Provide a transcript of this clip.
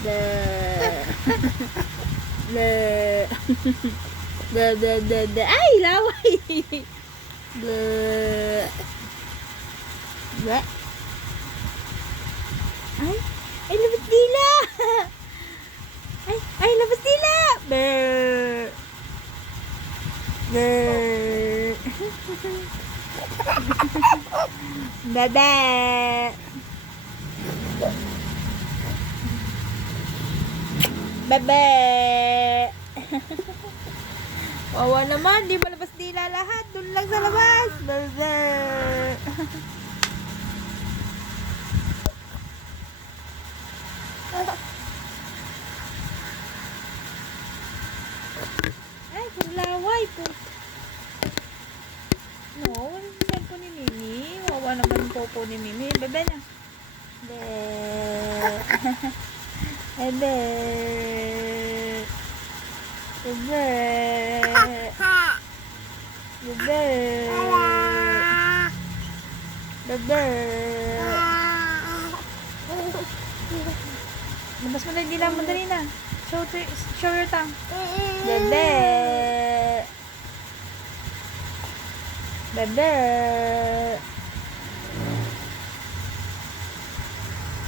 The the ay laway. The ay labas dila. Ay labas dila. Bebe. Bebe. Wawa naman, di malabas dila lahat. Doon lang sa labas. Bebe. Ay, kulaway po. No, walang cellphone ni Mimi. Wawa naman yung popo ni Mimi. Bebe na. Bebe. Bebe. Bebe. Bebe. Labas mo na yung dila mo dali na. Show your tongue. Bebe. Bebe.